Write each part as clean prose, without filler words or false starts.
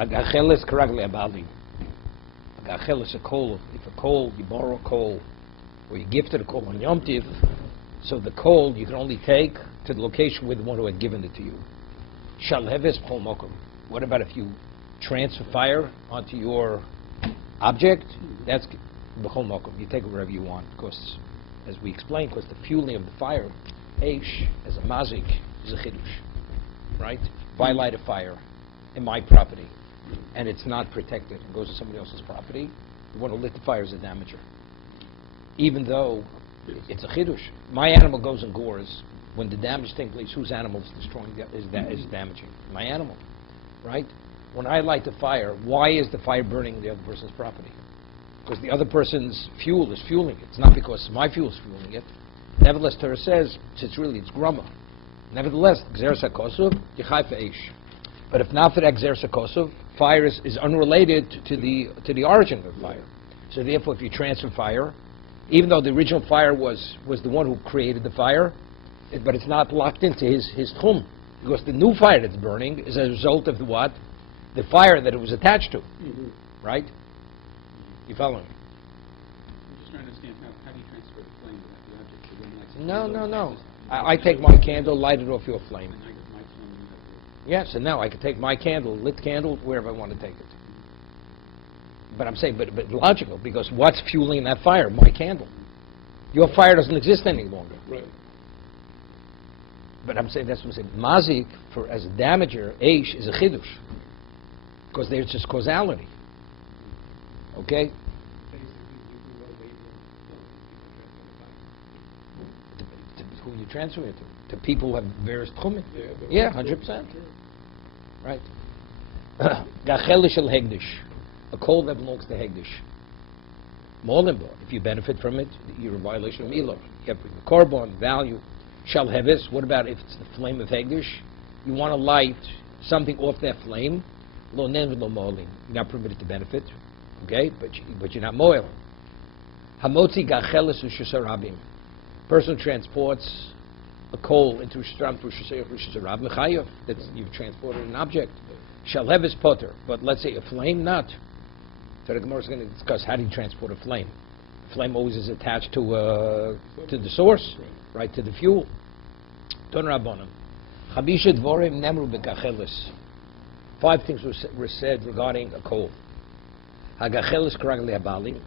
Agachelis karagli abali. Agachelis a coal. If a coal, you borrow a coal, or you gifted a coal on Yom Tiv, so the coal you can only take to the location with the one who had given it to you. Shalheves b'chol mokum. What about if you transfer fire onto your object? That's b'chol mokum. You take it wherever you want, because, as we explained, because the fueling of the fire, Eish, as a mazik, is a chidush, right? If I light a fire in my property, and it's not protected, and goes to somebody else's property, the one who lit the fire is a damager. Even though it's a chidush. My animal goes and gores. When the damage takes place, whose animal is destroying, is damaging? My animal, right? When I light the fire, why is the fire burning the other person's property? Because the other person's fuel is fueling it. It's not because my fuel is fueling it. Nevertheless, Torah says, it's grumma. Nevertheless, gzeres hakosov, yichai fe'esh. But if not for that gzeres hakosov, fire is unrelated to the origin of the fire. So therefore, if you transfer fire, even though the original fire was the one who created the fire, but it's not locked into his tchum, because the new fire that's burning is a result of the fire that it was attached to, right? You following me? I'm just trying to understand how do you transfer the flame without the object to No. I take my candle, light it off your flame. And I get my flame and Yes, and now I can take my candle, lit candle, wherever I want to take it. But I'm saying, but logical, because what's fueling that fire? My candle. Your fire doesn't exist any longer. Right. But I'm saying, that's what I'm saying. Mazik, as a damager, Eish, is a chidush. Because there's just causality. Okay? Who you transfer it to? To people who have various tchumim. Yeah, 100%. Right. Gachelish el hegdish. A coal that belongs to hegdish. Molimbo. If you benefit from it, you're in violation of Milo. You have the korban, value. Shall heves. What about if it's the flame of hegdish? You want to light something off that flame. Lo nen lo molim. You're not permitted to benefit. Okay? But you're not moil. Hamotzi gachelis u'shesarabim. Person transports a coal into Shishram through Shisharab Mechayev. That's, you've transported an object. Shall have his potter, but let's say a flame, not. So the Gemara is going to discuss how do you transport a flame. The flame always is attached to the source, right, to the fuel. Ton Rabbanim. Chabisha dvorim nemru b'gachelis. 5 things were said regarding a coal. Hagachelis karag le'abali.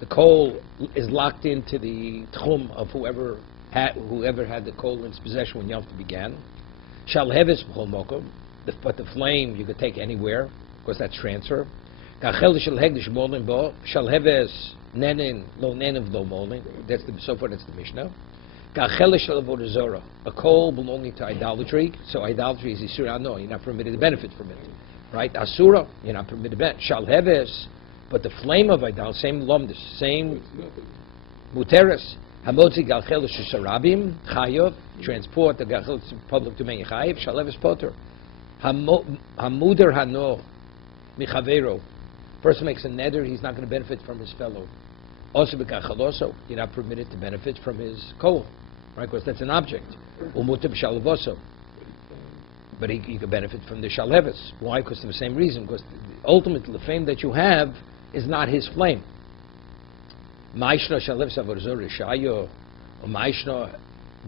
The coal is locked into the tchum of whoever had the coal in its possession when Yom Tov began. Shal heves b'chol mokom. But the flame you could take anywhere, because that's transfer. Gachel shel hegdish molin bo. Shal heves nenin lo nenin lo molin. That's so far. That's the Mishnah. Gachel shel avodah zorah. A coal belonging to idolatry. So idolatry is isura. No, you're not permitted to benefit from it, right? Asura, you're not permitted to benefit. Shal heves. But the flame of idolatry, same lumdus, same muteris. Hamotzi galchel shesarabim chayov. Transport the galchel to public domain chayiv. Shal heves poter. Hamuder hano michavero. Person makes a neder, he's not going to benefit from his fellow. Also b'kachaloso, you're not permitted to benefit from his coal, right? Because that's an object. Umuter b'shalavoso. But he can benefit from the shalheves. Why? Because for the same reason. Because ultimately the flame that you have is not his flame. Ma'ishno shalheves avorzor rishayo, or ma'ishno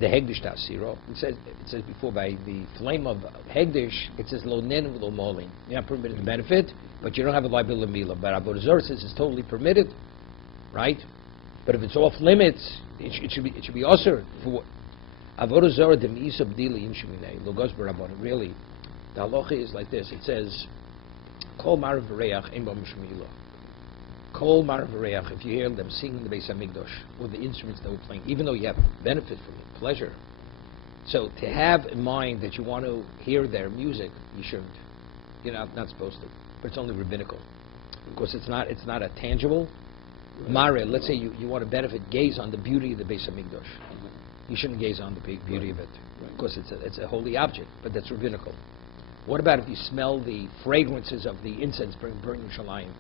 the hegdish ta'asiro. It says before, by the flame of hegdish, it says lo nen lo molin. You're not permitted to benefit, but you don't have a liability of mila. But avodah zarah says it's totally permitted, right? But if it's off limits, it should be usher for avodah zarah dem isab dili imshimine lo gos barabon. Really, the halacha is like this. It says kol marav v'reach ein bo mishmila. Kol marav v'reach. If you hear them singing the Beis Hamikdash or the instruments that we're playing, even though you have benefit from it, pleasure. So to have in mind that you want to hear their music, you shouldn't. You're not supposed to. But it's only rabbinical, because it's not a tangible. Mare, let's say you want to benefit, gaze on the beauty of the Beis Hamikdash. You shouldn't gaze on the beauty of it, because it's a holy object. But that's rabbinical. What about if you smell the fragrances of the incense burning shalayim?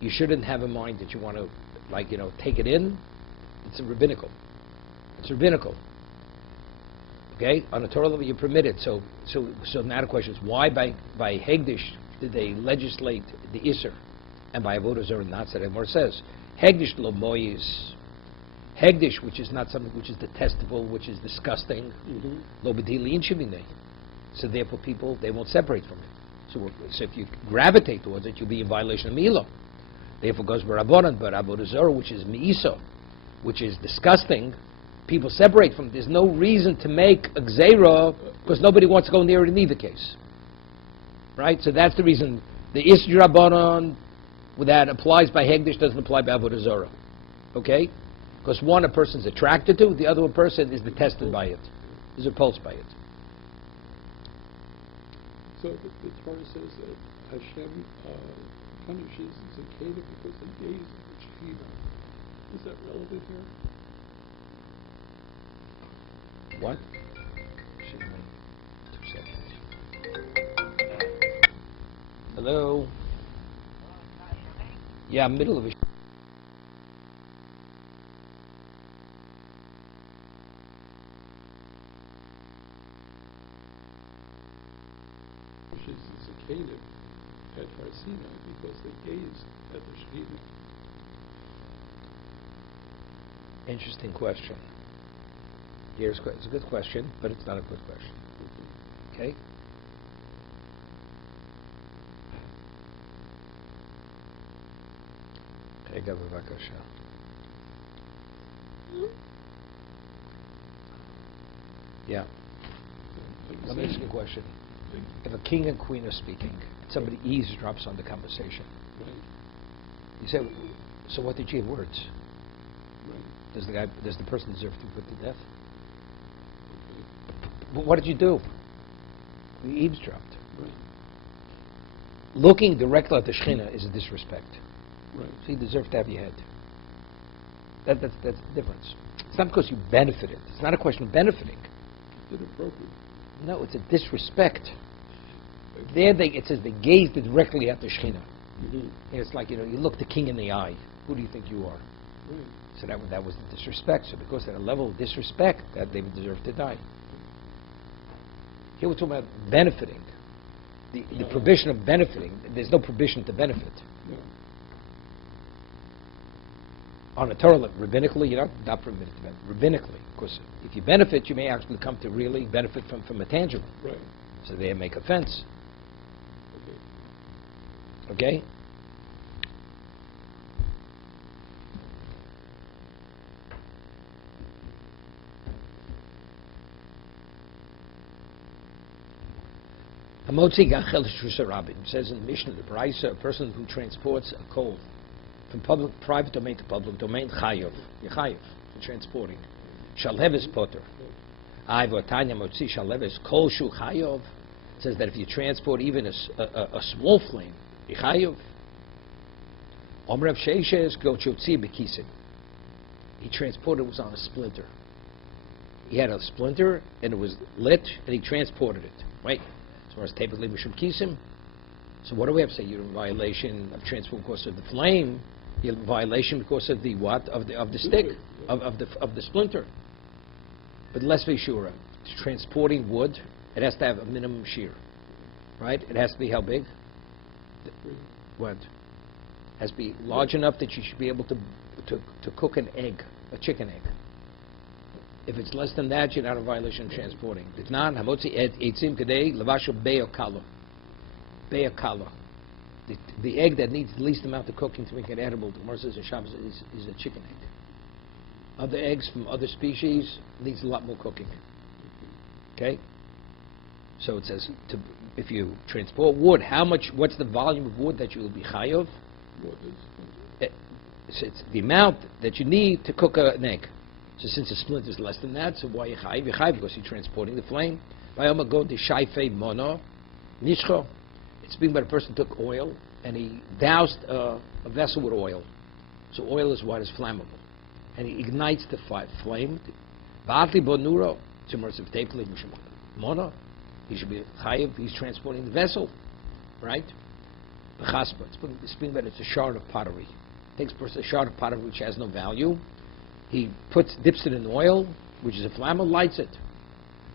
You shouldn't have in mind that you want to, take it in. It's rabbinical. It's rabbinical. Okay, on a Torah level you're permitted. So now the question is, why by Hegdish did they legislate the Isser, and by Avodah Zarah not? So the Gemara says, Hegdish lo moyis. Hegdish, which is not something which is detestable, which is disgusting, lo b'dili in shivine. So therefore people, they won't separate from it. So if you gravitate towards it, you'll be in violation of Milah. Therefore goes Barabonan, but Avodah Zarah, which is Mi'iso, which is disgusting, people separate from it. There's no reason to make a Gzeira, because nobody wants to go near it in either case. Right? So that's the reason. The Isra Rabbanon, that applies by Hegdish, doesn't apply by Avodah Zarah. Okay? Because one, a person's attracted to, the other person is detested by it, is repulsed by it. So the Torah says that Hashem punishes Zakeda because they gaze at the Shekhinah. Is that relevant here? What? 2 seconds. Hello? Yeah, middle of a... Which is the Zakeda at Har Sinai because they gazed at the Shekhinah. Interesting question. It's a good question, but it's not a good question. Okay? Okay, Bavakasha. Yeah. Let me ask you a question. If a king and queen are speaking, somebody eavesdrops on the conversation, you say, so what did you have words? Does the person deserve to be put to death? But what did you do? You eavesdropped. Right. Looking directly at the Shekhinah is a disrespect. Right. So you deserve to have your head. That's the difference. It's not because you benefited. It's not a question of benefiting. Is it appropriate? No, it's a disrespect. There it says they gazed directly at the Shekhinah. It's like, you look the king in the eye. Who do you think you are? Right. So that was the disrespect. So because at a level of disrespect, that they would deserve to die. Here we're talking about benefiting. The provision of benefiting. There's no provision to benefit. No. On a Torah, rabbinically, you're not permitted to benefit. Rabbinically, because if you benefit, you may actually come to really benefit from a tangible. Right. So they make offense. Okay. Okay? Hamotzi gachel shusarabim says in the Mishnah, the Beitzah, a person who transports a coal from private domain to public domain, chayav, yechayav, for transporting. Shalev is potter. Tanya motzi shalev is kol shu chayav. Says that if you transport even a small flame, yechayav. Omrav sheishes go chotzi bekisim. He transported, it was on a splinter. He had a splinter and it was lit, and he transported it. Right. As far as typically mishum kisim. So what do we have to say? You're in violation of transport because of the flame. You're in violation because of the what? Of the stick, of the splinter. But let's be sure, transporting wood, it has to have a minimum shear, right? It has to be how big? What? It has to be large enough that you should be able to cook an egg, a chicken egg. If it's less than that, you're not in violation of transporting. If not, hamotzi etzim kadei lavasho be'okalo. Be'okalo. The egg that needs the least amount of cooking to make it edible, the Gemara says in Shabbos, is a chicken egg. Other eggs from other species needs a lot more cooking. Okay? So it says, if you transport wood, what's the volume of wood that you will be chayav? It's the amount that you need to cook an egg. So since the splinter is less than that, so why you chayiv? You chayiv because you're transporting the flame. Bayoma go to shayfei mono nishcho. It's being by the person who took oil and he doused a vessel with oil. So oil is what is flammable, and he ignites the flame. Va'atli bo nuro. Mono. He should be chayiv. He's transporting the vessel, right? The chaspa. It's being that it's a shard of pottery. Takes a shard of pottery which has no value. He dips it in oil, which is a flammable, lights it.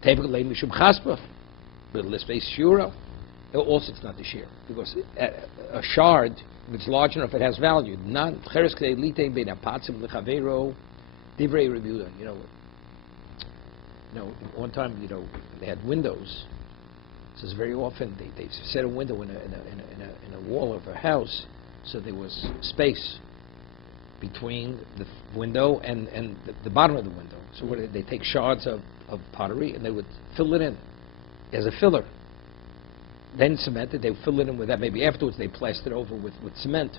Tevik lei mishum chaspa, but let's face shura. Also, it's not the shear because a shard, if it's large enough, it has value. Not cheres k'dei litei bein apatzim lechavero divrei rebuda. One time, they had windows. So very often they set a window in a wall of a house, so there was space between the window and the bottom of the window. So what they take shards of pottery and they would fill it in as a filler. Then cemented, they would fill it in with that. Maybe afterwards they plastered over with cement.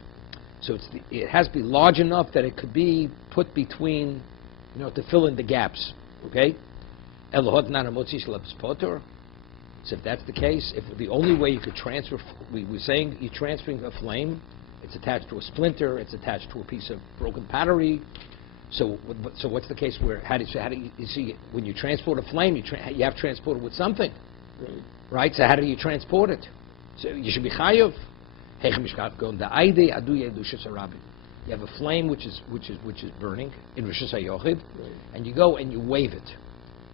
So it has to be large enough that it could be put between, to fill in the gaps. Okay? So if that's the case, if the only way you could transfer, we were saying you're transferring a flame, it's attached to a splinter, it's attached to a piece of broken pottery. So what's the case where, how do you see, when you transport a flame, you have to transport it with something. Right? So how do you transport it? So you should be chayav. You have a flame which is burning in Rosh Hashanah, and you go and you wave it.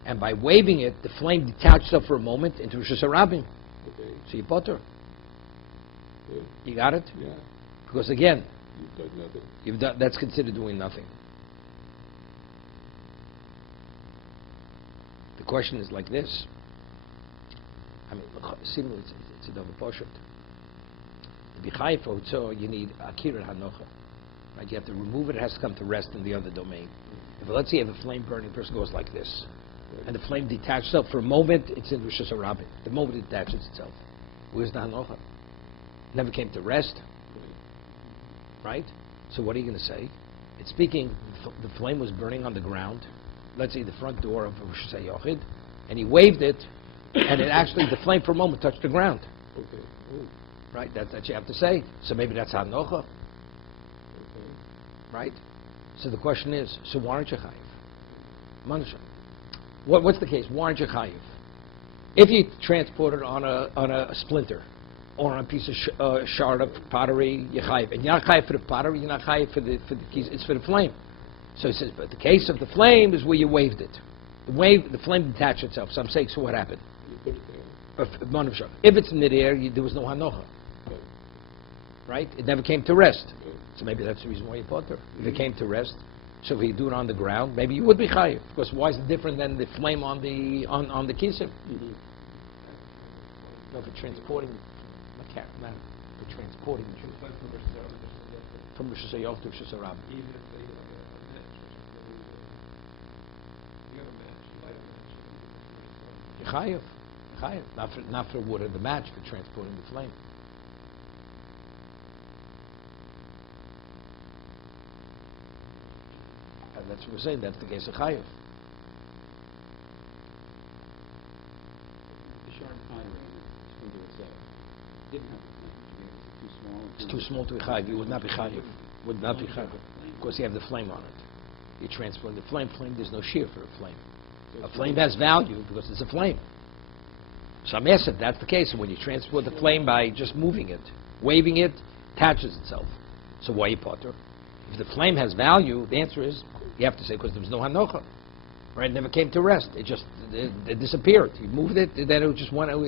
And by waving it, the flame detaches itself for a moment into Rosh Hashanah. So you potter. You got it? Yeah. Because again, You've done nothing. that's considered doing nothing. The question is like this. Seemingly it's a double poshut. To be chayiv for Hutzah, you need akira hanocha. Right? You have to remove it. It has to come to rest in the other domain. If let's say you have a flame burning, the person goes like this, and the flame detaches itself for a moment, it's in Rosh Hashanah. The moment it detaches itself, where's the hanocha? Never came to rest. Right? So what are you going to say? It's speaking, the flame was burning on the ground, let's say the front door of Rosh Hashanah, and he waved it, and it actually, the flame for a moment touched the ground. Okay. Oh. Right? That's what you have to say. So maybe that's hanocha. Okay. Right? So the question is, so why aren't you chayiv? Manusha. What's the case? Why aren't you chayiv? If you transport it on a splinter, or on a piece of shard of pottery, you're chayiv. And you're not chayiv for the pottery, you're not chayiv for the keys, it's for the flame. So he says, but the case of the flame is where you waved it. The flame detached itself. So I'm saying, so what happened? You put it there. If it's in midair, there was no hanocha. Okay. Right? It never came to rest. Okay. So maybe that's the reason why you put there. If it came to rest, so if you do it on the ground, maybe you would be chayiv. Because why is it different than the flame on the kisim? Mm-hmm. No, for transporting, for transporting from Rosh Hashanah to Rosh Hashanah. Even if they have a match, you have a match, light a match. You're chayiv. Not for water the match, for transporting the flame. And that's what we're saying. That's the case of chayiv. The shard of pottery in the spindle itself didn't have a flame. It's too small. It's too small to be chayiv. You would not be chayiv. Would not be chayiv. Because you have the flame on it. You transport the flame. There's no shear for a flame. A flame has value because it's a flame. So I'm asking, that's the case. When you transport the flame by just moving it, waving it, attaches itself. So why you potter? If the flame has value, the answer is, you have to say, because there was no hanocha. Right? It never came to rest. It disappeared. You moved it, and then it just went, there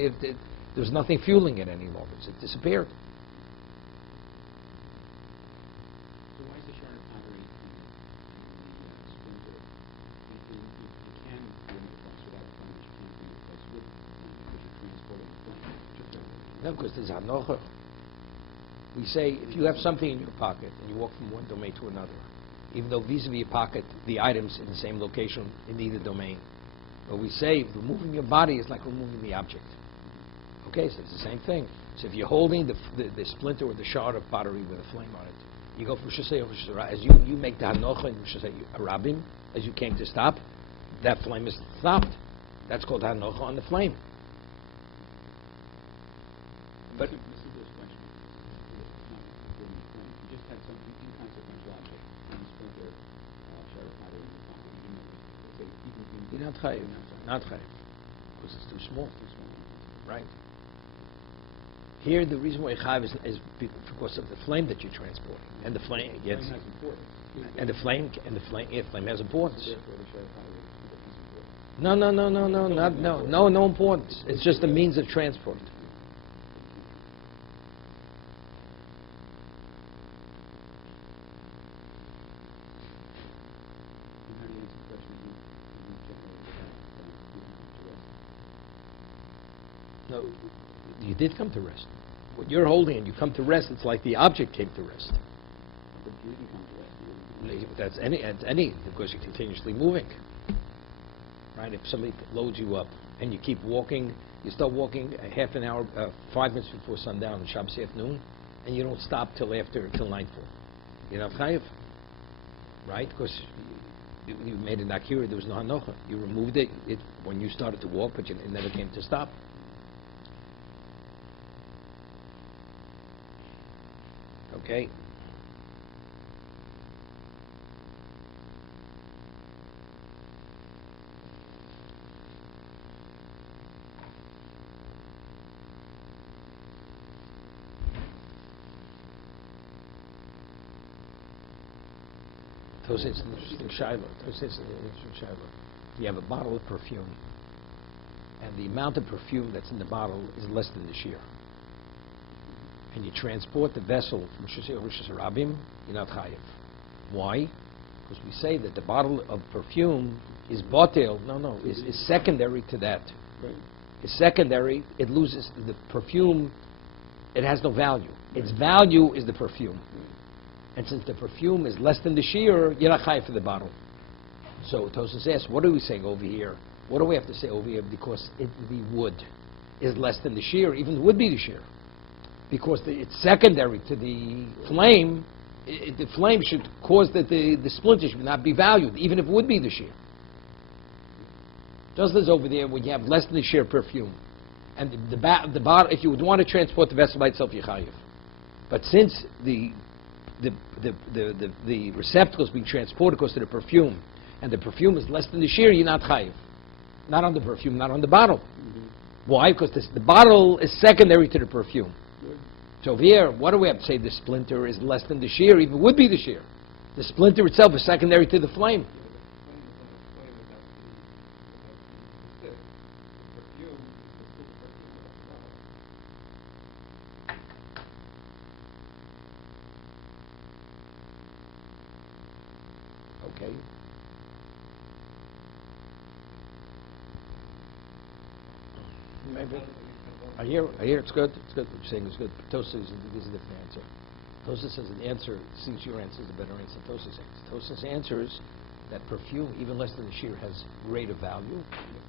was nothing fueling it any longer. So it disappeared. So why is the shard of pottery in the spindle? You can bring it across without a flame, but you can't bring it across with a flame because you're transporting the flame. No, because there's hanocha. We say, if you have something in your pocket and you walk from one domain to another, even though vis-a-vis your pocket, the item's in the same location in either domain, but we say removing your body is like removing the object. Okay, so it's the same thing. So if you're holding the splinter or the shard of pottery with a flame on it, you go from Shusay over Shusay, as you make the hanocha in Shusay Arabim, as you came to stop, that flame is stopped. That's called hanocha on the flame. But This is this question. You just had some inconsequential object on the splinter, shard of pottery in your pocket. You know, let's say even you're not chayiv. Not chayiv. Because it's too small. too small. Right. Here, the reason why chayiv is because of the flame that you're transporting, and the flame gets, Flame has importance. and the flame has importance. Therefore, the shard of pottery is important. No, no importance. It's just a means of transport. And how do you answer the question of you generally have to rest? No, you did come to rest. When you're holding and you come to rest, it's like the object came to rest. But you didn't come to rest. That's any, because you're continuously moving. Right? If somebody loads you up and you keep walking, you start walking a half an hour, 5 minutes before sundown on Shabbos afternoon, and you don't stop till nightfall. You're not chayiv, right? Because you made a nakira, there was no hanocha. You removed it when you started to walk, but it never came to stop. Okay. Tosei, it's an interesting shiloh. You have a bottle of perfume, and the amount of perfume that's in the bottle is less than the shear. And you transport the vessel from Rishus Harabim, you're not chayiv. Why? Because we say that the bottle of perfume is batel. Is secondary to that. Right. It's secondary. It loses the perfume. It has no value. Its value is the perfume. And since the perfume is less than the shear, you're not chayiv for the bottle. So Tosfos asks, what are we saying over here? What do we have to say over here? Because the wood is less than the shear, even the wood be the shear. Because it's secondary to the flame, the flame should cause that the splinter should not be valued, even if it would be the shear. Just as over there, when you have less than the shear perfume, and the bottle, if you would want to transport the vessel by itself, you're chayiv. But since the receptacle is being transported because of the perfume, and the perfume is less than the shear, you're not chayiv. Not on the perfume, not on the bottle. Mm-hmm. Why? Because the bottle is secondary to the perfume. Right. So over here, what do we have to say? The splinter is less than the shear, even would be the shear. The splinter itself is secondary to the flame. Okay. Maybe. I hear it's good. It's good. What you're saying is good. Tosfos gives a different answer. Tosfos says an answer, since your answer is a better answer than Tosfos says. Tosfos answers that perfume, even less than the shear, has greater value.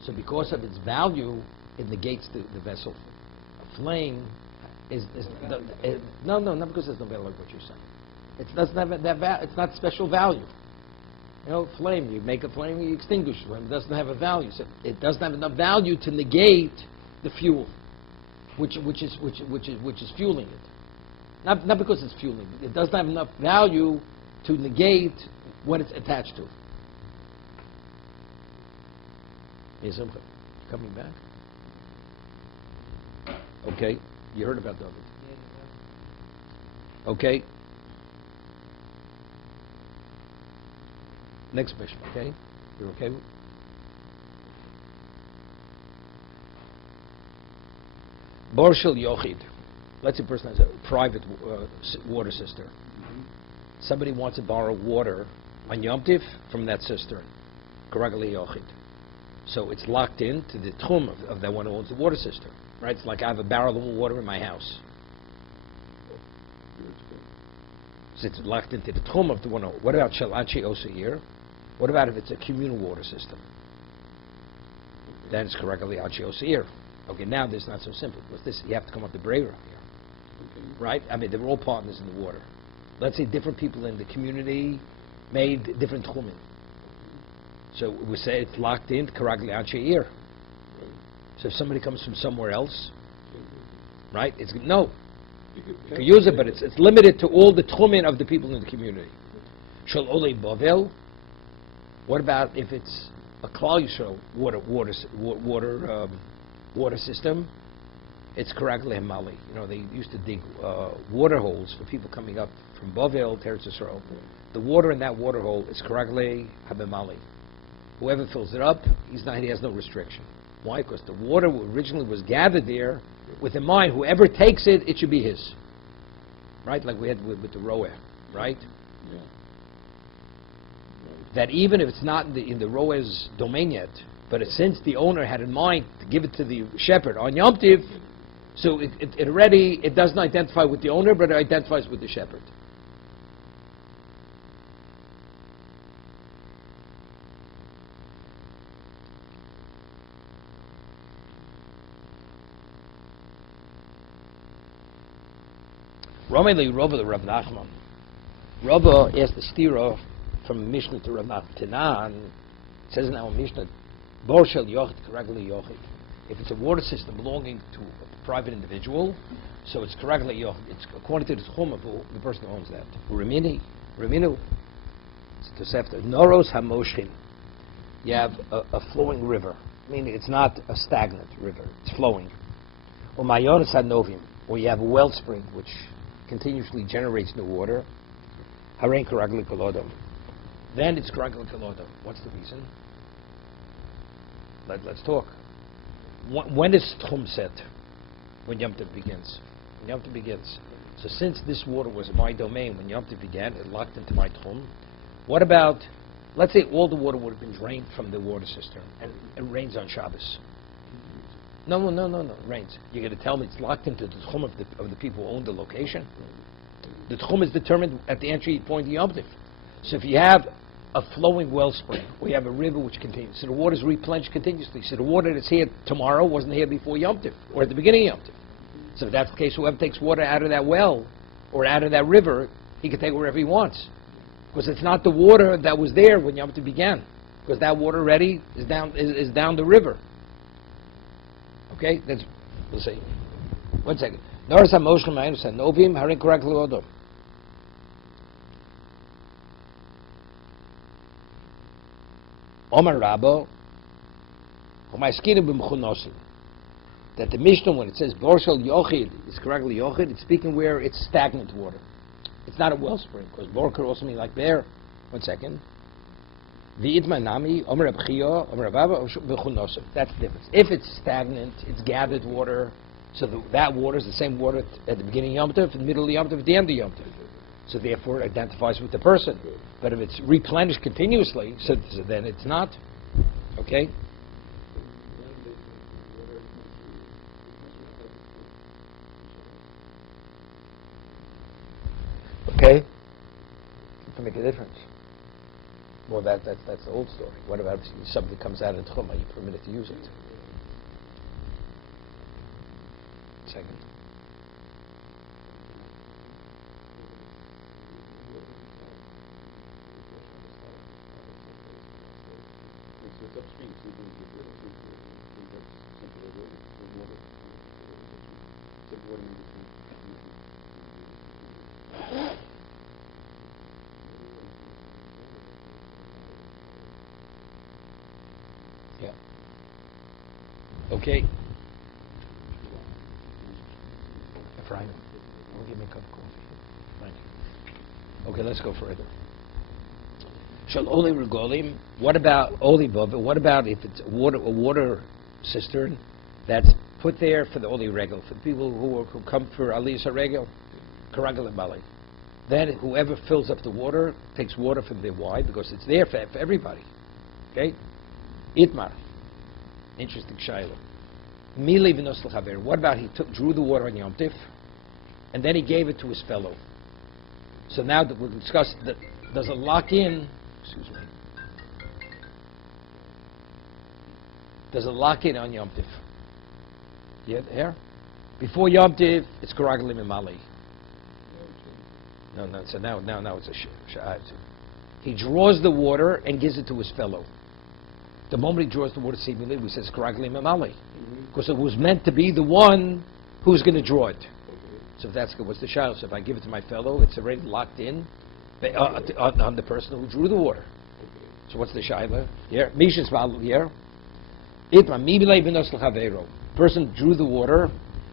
So because of its value, it negates the vessel. A flame not because there's no value like what you're saying. It doesn't have that it's not special value. You know, flame, you make a flame, you extinguish it. It doesn't have a value. So it doesn't have enough value to negate the fuel, which is fueling it. Not because it's fueling it. It doesn't have enough value to negate what it's attached to. Is it coming back? Okay, you heard about David. Okay. Next mission, okay? You're okay? Borshel Yochid. Let's say a person has a private water cistern. Mm-hmm. Somebody wants to borrow water on Yom Tiv from that cistern. Karagli Yochid. So it's locked in to the tchum of that one who owns the water cistern. Right? It's like I have a barrel of water in my house. So it's locked into the tchum of the one. What about Shalachi Osir? What about if it's a communal water system? Then it's correctly Achi Osir. Okay, now this is not so simple because this you have to come up with Brera here, right? I mean, they're all partners in the water. Let's say different people in the community made different tchumin. So we say it's locked in correctly Achi Ir. So if somebody comes from somewhere else, right? It's no. You can use it, but it's limited to all the tchumin of the people in the community. Shal Ole Bavel. What about if it's a Klal Yisrael water system? It's correctly Hamali. You know, they used to dig water holes for people coming up from Bavel to Eretz Yisrael. The water in that water hole is correctly Habemali. Whoever fills it up, he has no restriction. Why? Because the water originally was gathered there with in mind, whoever takes it, it should be his. Right? Like we had with the roer, right? Yeah. That even if it's not in the roer's domain yet, but since the owner had in mind to give it to the shepherd on Yom Tiv, so it doesn't identify with the owner, but it identifies with the shepherd. Rameli Rava the Rav Nachman. Rava asked the stira from Mishnah to Rav Nachman. Tanan, it says in our Mishnah, Borshel Yochid Karagli Yochid. If it's a water system belonging to a private individual, so it's Karagli Yochid. It's according to the Tchum of the person who owns that. Raminu, it's Tosefta. Noros Hamoshim. You have a flowing river, meaning it's not a stagnant river, it's flowing. Or Mayonis Hanovim, or you have a wellspring which continuously generates new water. Harein Karagli Kolodom. Then it's Karagli Kolodom. What's the reason? Let's talk. When is Tchum set? When Yom Tov begins. When Yom Tov begins. So since this water was my domain when Yom Tov began, it locked into my Tchum. What about, let's say all the water would have been drained from the water cistern and it rains on Shabbos. No, it rains. You're going to tell me it's locked into the Tchum of the people who own the location? The Tchum is determined at the entry point of Yom Tov. So if you have a flowing wellspring, we have a river which continues, so the water is replenished continuously. So the water that's here tomorrow wasn't here before Yom Tov, or at the beginning of Yom Tov. So if that's the case, whoever takes water out of that well, or out of that river, he can take it wherever he wants. Because it's not the water that was there when Yom Tov began. Because that water already is down the river. Okay? We'll see. 1 second. Notice how Moshe Rabbeinu said, Novim harin korak le'odom. Omar Rabbo, that the Mishnah, when it says Borshel Yochid, is correctly Yochid, it's speaking where it's stagnant water. It's not a wellspring, because Bor could also mean like there. 1 second. V'itma nami, Omar Abchio, Omar Rabba, B'chunosim. That's the difference. If it's stagnant, it's gathered water, so that water is the same water at the beginning of Yom Tov, in the middle of Yom Tov, at the end of Yom Tov. So therefore it identifies with the person. But if it's replenished continuously, so then it's not. Okay? Okay? To make a difference. Well, that's the old story. What about if something comes out of Tchum? Are you permitted to use it? Second. It's upstream, so we don't get rid of it. It's water in between. Yeah. Okay. Ephraim, give me a cup of coffee. Thank you. Okay, let's go further. Shall Oli Regolim, what about Oli Bova? What about if it's a water cistern that's put there for the Oli Regel, for the people who come for Aliyah Regel, Karagal and Bali? Then whoever fills up the water takes water from there. Why? Because it's there for everybody. Okay? Itmar. Interesting Shiloh. Mili v'nos l'chaver. What about he drew the water on Yom Tif, and then he gave it to his fellow? So now that we'll discuss that, does it lock in? Excuse me. Does it lock in on Yom Tif? Yeah, here. Before Yom Tif, it's Karagalim and Mali. No. So now it's a sha'at. He draws the water and gives it to his fellow. The moment he draws the water, seemingly, we say it's Karagalim and Mali, because it was meant to be the one who's going to draw it. So if that's good, what's the sha'at? So if I give it to my fellow, it's already locked in on the person who drew the water. So what's the shayla here? Mishnah's value here. Person drew the water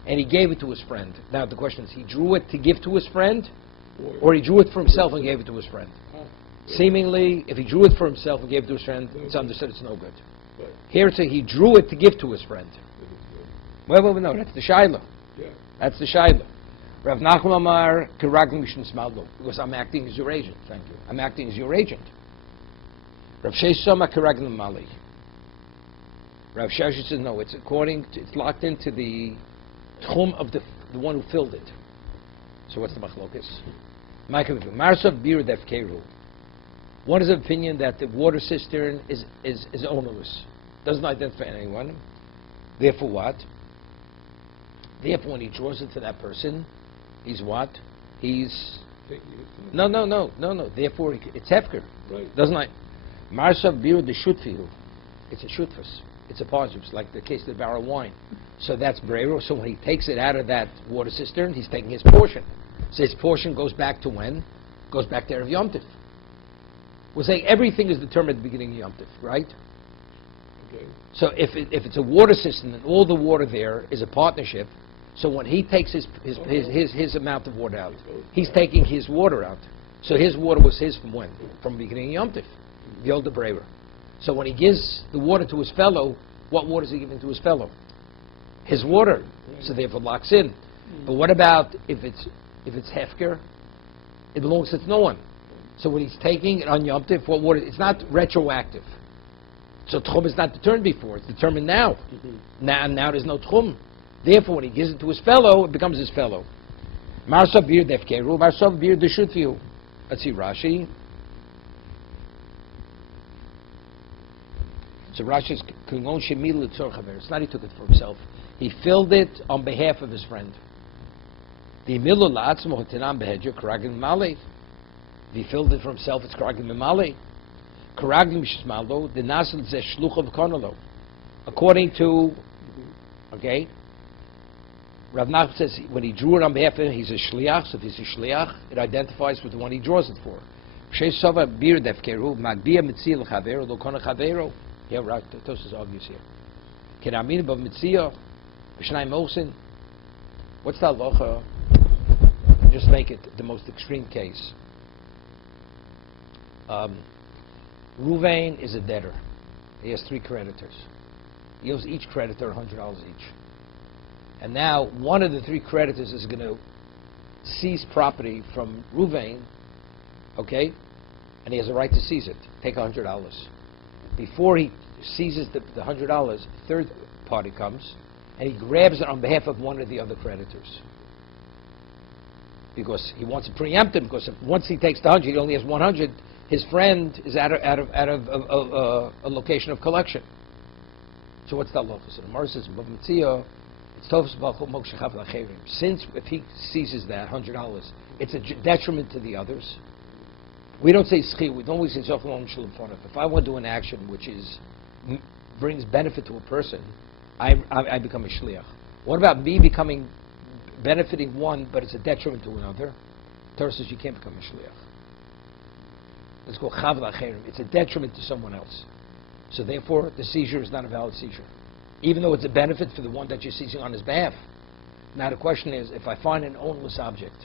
and he gave it to his friend. Now the question is, he drew it to give to his friend, or he drew it for himself and gave it to his friend? Seemingly, if he drew it for himself and gave it to his friend, it's understood it's no good. Right. Here it's he drew it to give to his friend. Well, no, that's the Shaila. Yeah. That's the Shaila. Rav Nachman Amar, Keraglim Mishn Smaldo, because I'm acting as your agent. Thank you. I'm acting as your agent. Rav Sheish Soma Keraglim Mali. Rav Sheish says no. It's it's locked into the tchum of the one who filled it. So what's the machlokes? Marsav Bir Defkeru. One is of opinion that the water cistern is ownerless, doesn't identify anyone. Therefore, what? Therefore, when he draws it to that person, he's what? He's no. Therefore, it's hefker. Right. Doesn't like Marsav Bir the shutfihu. It's a shutfus. It's a parshas, like the case of the barrel of wine. So that's brero. So when he takes it out of that water cistern, he's taking his portion. So his portion goes back to when? Goes back to Erev Yom Tov. We're saying everything is determined at the beginning of Yom Tov, right? Okay. So if it's a water system and all the water there is a partnership, so when he takes his amount of water out, he's taking his water out. So his water was his from when? From the beginning of Yom Tov, the older braver. So when he gives the water to his fellow, what water is he giving to his fellow? His water. So therefore locks in. But what about if it's hefker? It belongs to no one. So when he's taking it on Yom Tov, what water? It's not retroactive. So tchum is not determined before; it's determined now. Now there's no tchum. Therefore, when he gives it to his fellow, it becomes his fellow. Marsav bir defkeru, marsav bir deshutfiu. Let's see Rashi. So Rashi is kungon shemil l'tzor chaver. It's not he took it for himself. He filled it on behalf of his friend. The milu la'atzmo hotinam behedger karagim malei. If he filled it for himself, it's karagim malei. Karagim shesmaldo the nasel zeh shluchav konolo. According to, okay, Rav Nachman says when he drew it on behalf of him, he's a shliach. So if he's a shliach, it identifies with the one he draws it for. Sheisova bir defkeru magbia mitzil chavero lo kona chavero. Yeah, right. Tosas argues here. Can I mean about mitzia? B'shnai mosin. What's that locha? Just make it the most extreme case. Ruvain is a debtor. He has 3 creditors. He owes each creditor $100 each. And now one of the 3 creditors is going to seize property from Ruvain, okay? And he has a right to seize it. Take $100. Before he seizes the $100, third party comes and he grabs it on behalf of one of the other creditors. Because he wants to preempt him, because once he takes the 100, he only has 100, his friend is out of a location of collection. So what's that law? So the Gemara says, since if he seizes that $100, it's a detriment to the others. We don't say schi. We don't always say if I want to do an action which brings benefit to a person, I become a shliach. What about me benefiting one, but it's a detriment to another? Torah says you can't become a shliach. Let's go chav l'acherim. It's a detriment to someone else. So therefore, the seizure is not a valid seizure, even though it's a benefit for the one that you're seizing on his behalf. Now the question is, if I find an ownerless object,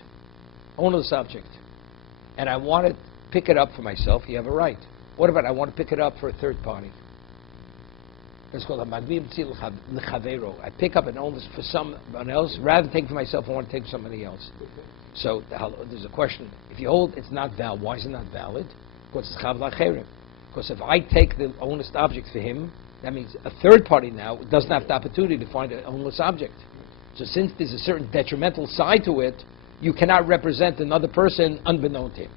and I want to pick it up for myself, you have a right. What about I want to pick it up for a third party? It's called a magvim tzil l'chavero. I pick up an ownerless for someone else, rather than take it for myself, I want to take it for somebody else. So there's a question. If you hold it's not valid, why is it not valid? Because it's chav l'acherim. Because if I take the ownerless object for him, that means a third party now doesn't have the opportunity to find an ownerless object. So since there's a certain detrimental side to it, you cannot represent another person unbeknown to him.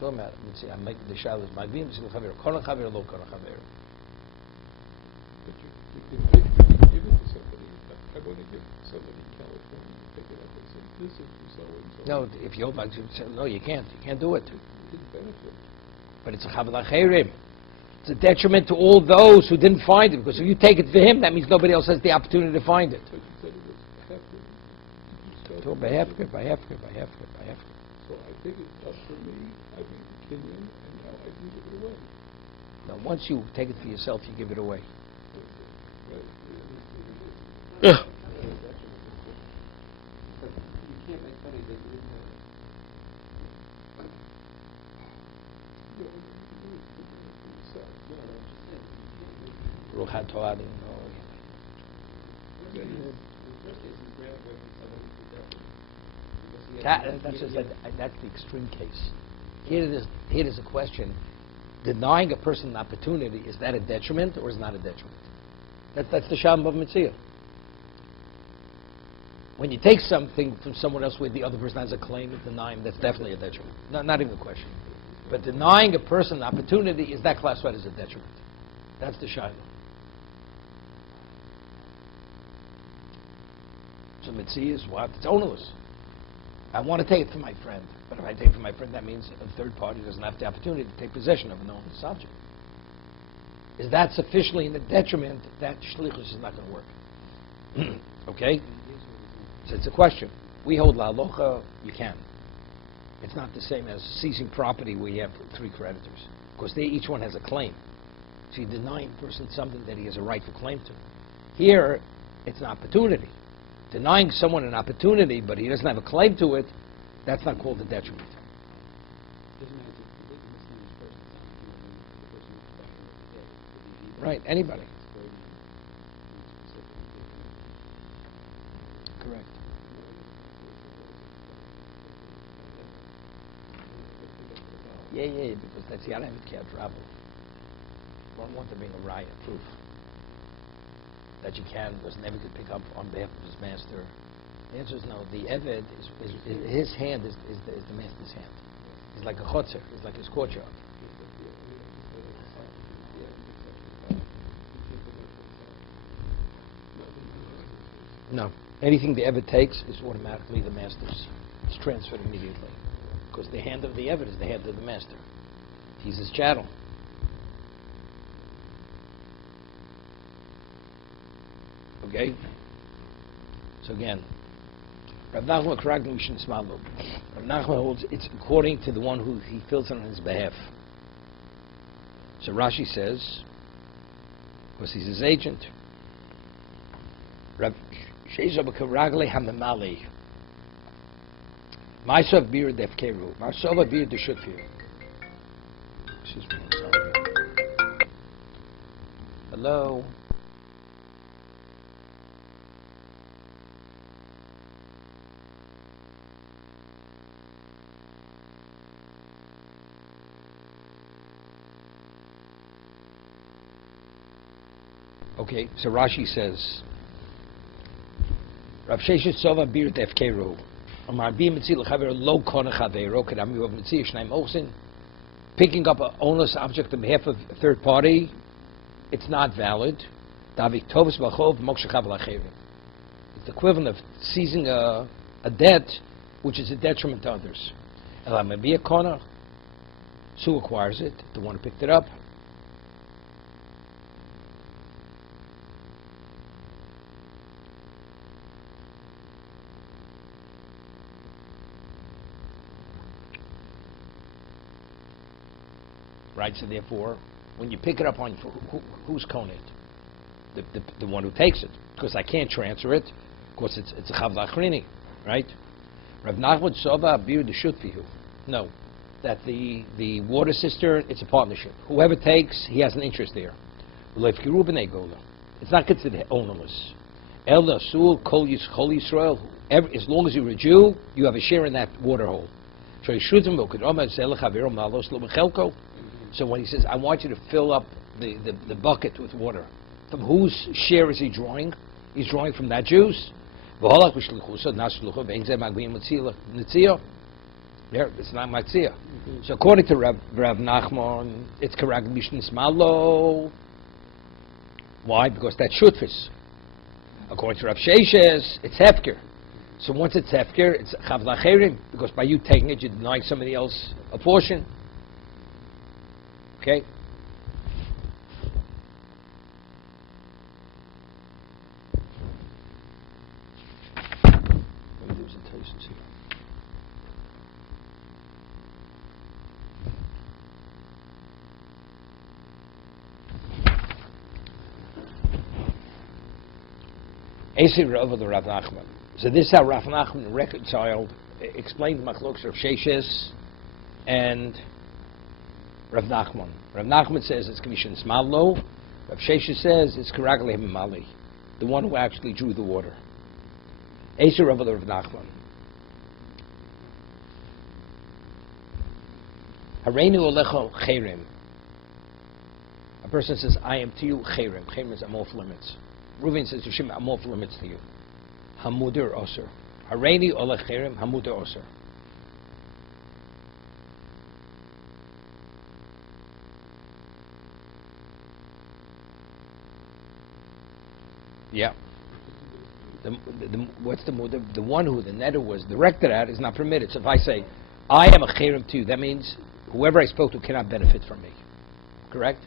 Let's see, I'm making the shalos. My beam is l'chaver. Kol l'chaver, lo kol l'chaver. But you can give it to somebody. I want to give somebody in California, pick it up and say, this is for so-and-so. No, if you hold my, no, you can't. You can't do it. It didn't benefit. But it's a chav l'acherim. It's a detriment to all those who didn't find it. Because if you take it for him, that means nobody else has the opportunity to find it. But you said it was hefker. So by hefker. So I pick it up for me, I make the kinyan, and now I can give it away. Now, once you take it for yourself, you give it away. Right. You can't make money that Tawadi. That's the extreme case. Here is a question. Denying a person an opportunity, is that a detriment or is not a detriment? That's the Sham of Mitzvah. When you take something from someone else where the other person has a claim and deny him, that's definitely a detriment. Not even a question. But denying a person an opportunity, is that classified as a detriment? That's the Shiloh. So Mitzvah is what? It's ownerless. I want to take it from my friend, but if I take it from my friend, that means a third party doesn't have the opportunity to take possession of an ownless object. Is that sufficiently in a detriment that shlichus is not going to work? Okay? So it's a question. We hold Lech-Lecha, you can. It's not the same as seizing property where you have three creditors, because each one has a claim. So you deny a person something that he has a rightful claim to. Here, it's an opportunity. Denying someone an opportunity, but he doesn't have a claim to it, that's not called a detriment. Right, anybody. Correct. Yeah, because that's the other can't travel. One want to bring a riot proof that you can, was never could pick up on behalf of his master. The answer is no. The Eved is his hand is the master's hand. He's like a chotzer. He's like his courtyard. No. Anything the Eved takes is automatically the master's. It's transferred immediately. Because the hand of the Eved is the hand of the master. He's his chattel. Okay? So again, Rav Nachman holds it's according to the one who he fills it on his behalf. So Rashi says, because he's his agent, Rav Sheizo b'karagle hamemali Ma'asav bir defkeru Ma'asav bir deshutfiu. Excuse me, I'm sorry. Hello? Okay, so Rashi says, Rav Sheshet Sova Bir Defkeru, Amar Bi Mitzil Chaver Lo Kona Chavero, Kadami Rav Mitzil Shnaim Ochsin, picking up an ownerless object on behalf of a third party, it's not valid. Davik Tovus Bachov Moksha Chav Lachevim. It's the equivalent of seizing a debt, which is a detriment to others. Elam Bi Kona, Sue acquires it, the one who picked it up. Right, so therefore, when you pick it up on who's konet? The one who takes it, because I can't transfer it, because it's a chav lachrini, right? Rav Nachman Sova Bir Deshutfihu. No, that the water cistern, it's a partnership. Whoever takes, he has an interest there. It's not considered ownerless. El Nasul Kol Yisrael. As long as you're a Jew, you have a share in that water hole. So when he says, I want you to fill up the bucket with water, from whose share is he drawing? He's drawing from that Jew's. There, it's not Matzia. So according to Rav Nachman, it's Karag Mishnis Malo. Why? Because that's Shutfis. According to Rav Sheshes, it's Hefker. So once it's Hefker, it's Chav Lacherim, because by you taking it, you're denying somebody else a portion. Okay? Maybe there's a taste here. Esi Rav the Rav Nachman. So this is how Rav Nachman reconciled, explained the machlokes of Sheshes and Rav Nachman. Rav Nachman says it's Commission Smallo. Rav Shesha says it's Karagale Mali, the one who actually drew the water. Eser Rav Nachman. Hareinu Olecha Cherim. A person says, I am to you Cherim. Cherim is I'm off limits. Reuven says, Yeshim, I'm off limits to you. Hamudir Oser. Hareinu Olech Cherim, Hamudir Oser. Yeah. What's the mudah? The one who the netter was directed at is not permitted. So if I say, I am a cherim to you, that means whoever I spoke to cannot benefit from me. Correct?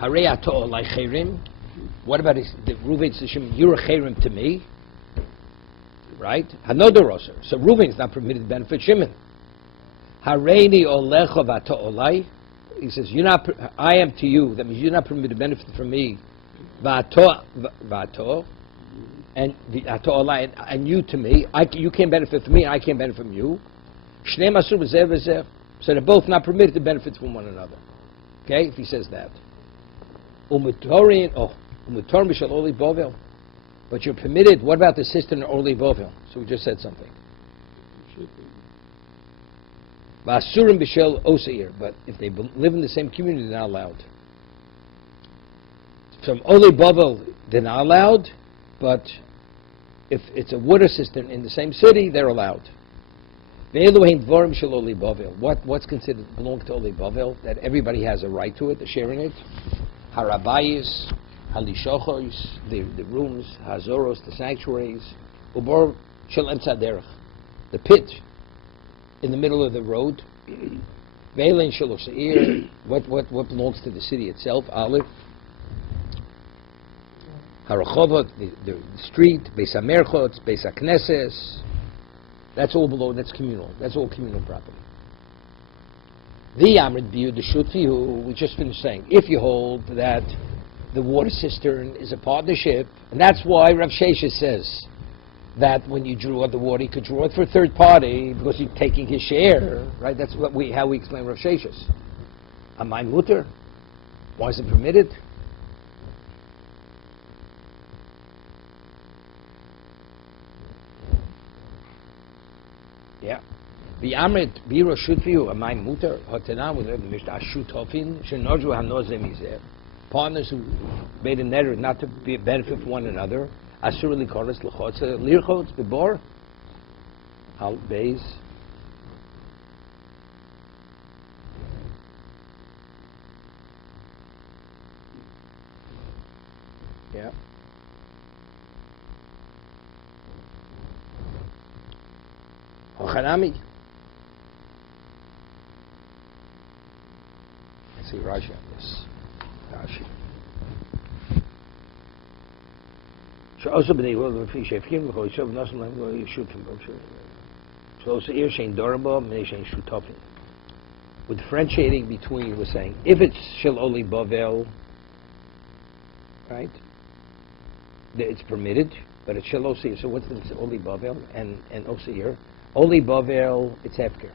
Harei ato olai cherim. What about the Reuven says, you're a cherim to me? Right? Hanodor oser. So Reuven is not permitted to benefit Shimon. Hareini olecha vato olai. He says, I am to you. That means you're not permitted to benefit from me. Vato, and you to me. You can't benefit from me. I can't benefit from you. Shnei masur b'zeh v'zeh. So they're both not permitted to benefit from one another. Okay, if he says that. Umutor b'shal oli bovel. But you're permitted. What about the sister in oli bovel? So we just said something. Ba'asurim b'shel oseir. But if they live in the same community, they're not allowed. From Oli Bavel, they're not allowed, but if it's a water cistern in the same city, they're allowed. What's considered belong to Oli Bavel? That everybody has a right to it, they're sharing it. Harabayis, Halishochos, the rooms, Hazoros, the sanctuaries, Ubor Shel Emtzaderech, the pit in the middle of the road. Ve'elein Shel Oseir, what belongs to the city itself, Aleph. Harachovot, the street, Beis HaMerchot, Beis HaKnesses, that's all below, that's communal. That's all communal property. The Amrit Biyu, the Shutfihu, we just finished saying, if you hold that the water cistern is a partnership, and that's why Rav Shesha says that when you draw the water, you could draw it for a third party, because you're taking his share, right? That's how we explain Rav Shesha's. Amay Mutter, why is it permitted? Yeah. The Amrit Biro Shutfiu Amay Mutar Hotanam with Mishta Shutofin Shenoju Hanoze Mizer. Partners who made a netter not to benefit from one another. Asur Likoros Lechotze Lirchotz Bebor Al Beis. Yeah. Ochanami. Let's see Rashi on this. Rashi. Also b'nei world of fish efkim v'chol yishav nasim l'hem lo yishufim b'mshur. So also ir shein dorabo m'nei shein shutofim. With differentiating between, we're saying, if it's shel oli bavel, right? It's permitted, but it's shel osir. So what's the oli bavel and osir? Oli bavel, it's hefker.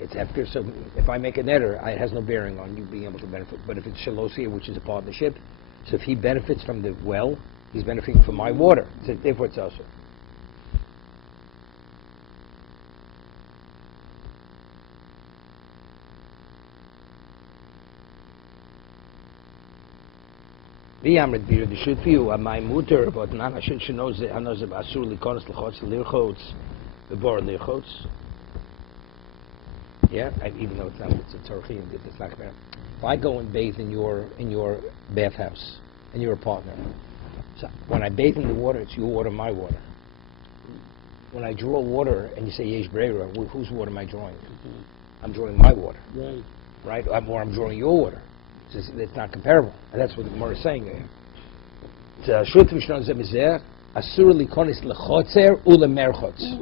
It's hefker, so if I make a netter, it has no bearing on you being able to benefit. But if it's shalosia, which is a partnership, so if he benefits from the well, he's benefiting from my water. So therefore it's also. The Amrit Bir, the should feel my mutter, but Nana should knows that Hanos of Asur Likonos Lechotz Lirchotz. The bar lichots, yeah. Even though it's a turkey, it's not fair. If I go and bathe in your bathhouse, and you're a partner, so when I bathe in the water, it's your water, my water. When I draw water, and you say yesh breira, whose water am I drawing? I'm drawing my water, right? Or I'm drawing your water. It's not comparable, and that's what the Gemara is saying there. It's shut v'shnon zemizer asur likonis lechotzer ulemerchotz.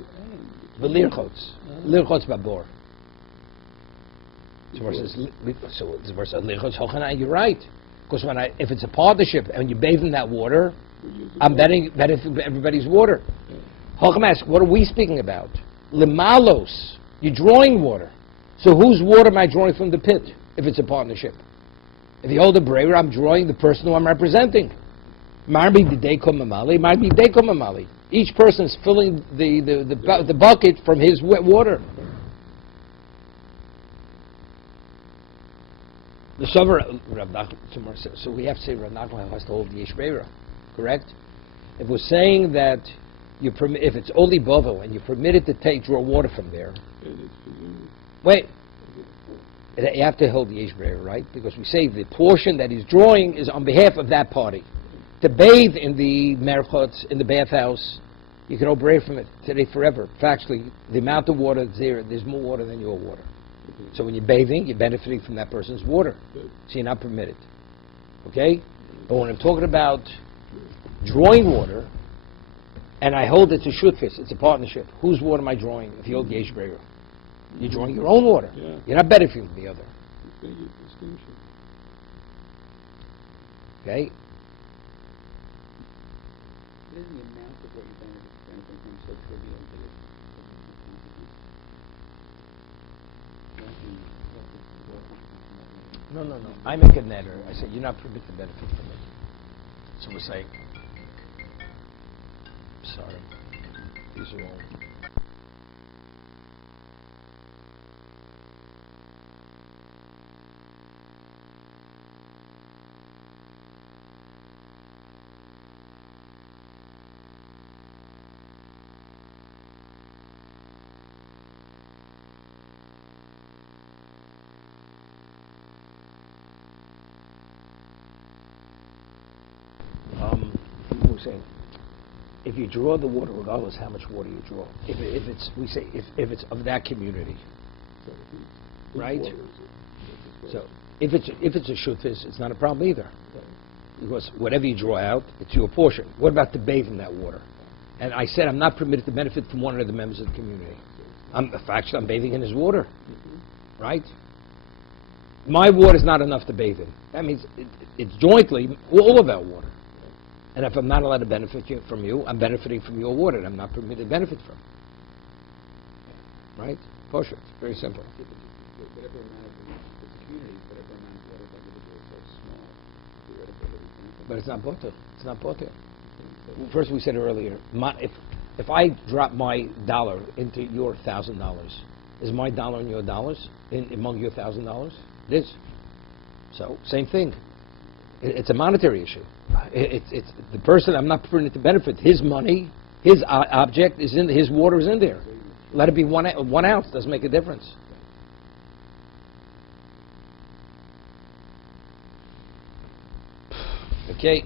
V'lirchotz. Lirchotz babor. So the verse says lirchotz hochanai. You're right, because if it's a partnership and you bathe in that water, I'm betting everybody's water. Hochem asks, what are we speaking about? Limalos. You're drawing water. So whose water am I drawing from the pit if it's a partnership? If you hold a brayer, I'm drawing the person who I'm representing. Each person is filling the bucket from his wet water. The so we have to say Rav Nachman has to hold the Yesh Breira, correct? If we're saying that if it's Oli Bovo and you're permitted to draw water from there, wait, you have to hold the Yesh Breira, right? Because we say the portion that he's drawing is on behalf of that party. To bathe in the merchot, in the bathhouse, you can hold Breira from it today forever. Factually, the amount of water there's more water than your water. So when you're bathing, you're benefiting from that person's water. So you're not permitted. Okay? But when I'm talking about drawing water, and I hold it's a shutfis, it's a partnership. Whose water am I drawing if you hold Yesh Breira? You're drawing your own water. Yeah. You're not benefiting from the other. Okay? Isn't the amount of what you're benefiting from so trivial that it's No. I make a netter. I say you're not permitted to benefit from it. So we're saying, sorry, these are all. Saying, if you draw the water, regardless how much water you draw, if it's of that community, right? So if it's a shutfis, it's not a problem either, because whatever you draw out, it's your portion. What about to bathe in that water? And I said I'm not permitted to benefit from one of the members of the community. I'm bathing in his water, right? My water is not enough to bathe in. That means it's jointly all of our water. And if I'm not allowed to benefit from you, I'm benefiting from your water, and I'm not permitted to benefit from. Right? Kosher. It's very simple. Whatever amount of the community, whatever amount of water that individual is so small, theoretically. But it's not botel. It's not botel. First, we said earlier, if I drop my dollar into your $1,000, is my dollar in your dollars among your $1,000? It is. So same thing. It's a monetary issue. It's the person I'm not permitted to benefit. His money, his object is in his water is in there. Let it be 1 ounce. Doesn't make a difference. Okay.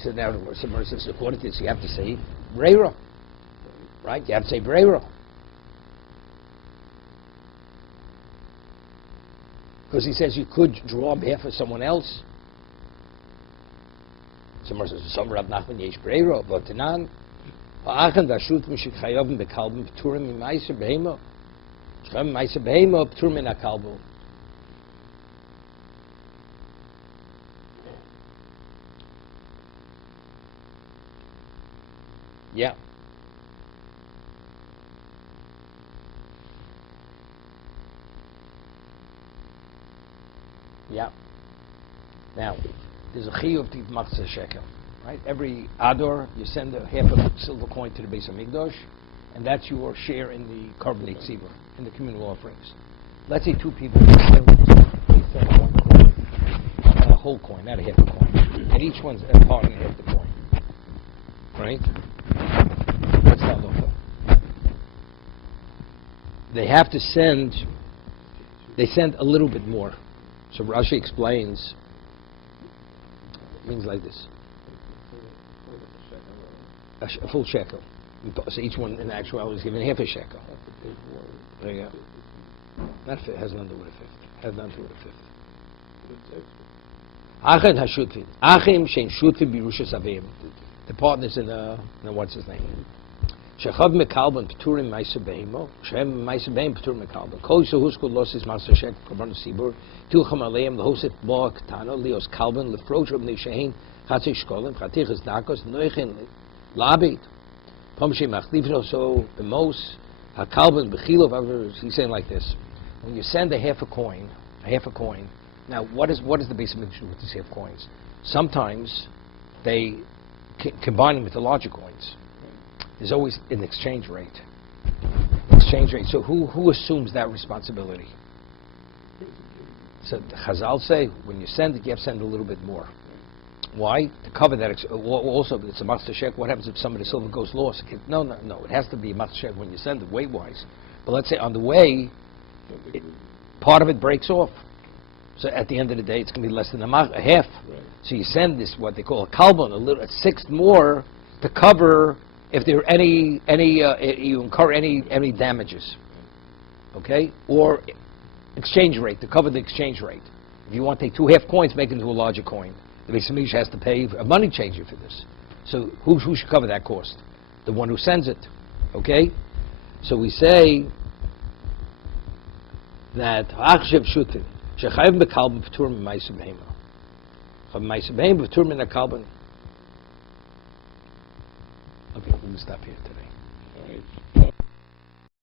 So now, someone says, according to this, you have to say Breira, right? You have to say Breira. Because he says you could draw on behalf of someone else. Someone says, some Rav Nachman Yesh Breira, Votanan. Ha'achan v'ashut mishik chayovim bekalbim p'turim m'maiser behemo. Shchem m'maiser behemo p'turim min ha'kalbo. Yeah. Yeah. Now, there's a chiyuv to matzah shekel, right? Every ador, you send half a silver coin to the Beis Hamikdash, and that's your share in the korban tzibur, in the communal offerings. Let's say two people send 1 coin, a whole coin, not a half a coin, and each one's a part in half the coin, right? What's that look for? They have to send. They send a little bit more. So Rashi explains, it means like this. A full shekel. So each one in actuality is given half a shekel. There you go. Not fifth, has nothing to do with a fifth. Has nothing to do with a fifth. Achim hashutfin. Achim shein shutfin birushas avim. The partners in the what's his name? Shechav mekalban p'turim ma'aser behemo. Shehem ma'aser behem p'turim mekalban. Kol shehuskol losis ma'aser shekel korban sibur. Tilcham aleim lehoset bo ktano lios kalban lefrosh obnei shehin chatzei shkolim chatichas dakos noichen labit. Pom shei machlifno so emos Hakalban b'chilov. He's saying like this: when you send a half a coin. Now, what is the basic issue with these half coins? Sometimes they combine them with the larger coins. There's always an exchange rate. So who assumes that responsibility? So Chazal say when you send it, you have to send a little bit more. Why? To cover that. Also, it's a master shek. What happens if some of the silver goes lost? No. It has to be a master shek when you send it, weight-wise. But let's say on the way, part of it breaks off. So at the end of the day, it's going to be less than a half. Right. So you send this, what they call a kalbon, a sixth more to cover if there are you incur any damages. Okay? Or exchange rate, to cover the exchange rate. If you want to take 2 half coins, make it into a larger coin. The Beis Hamikdash has to pay a money changer for this. So who should cover that cost? The one who sends it. Okay? So we say that Achshav Shutin, Shechayim Bekalban P'tur M'Maisa Behema. Chav M'Maisa Behema P'tur Min HaKalban. Okay, we'll stop here today. All right.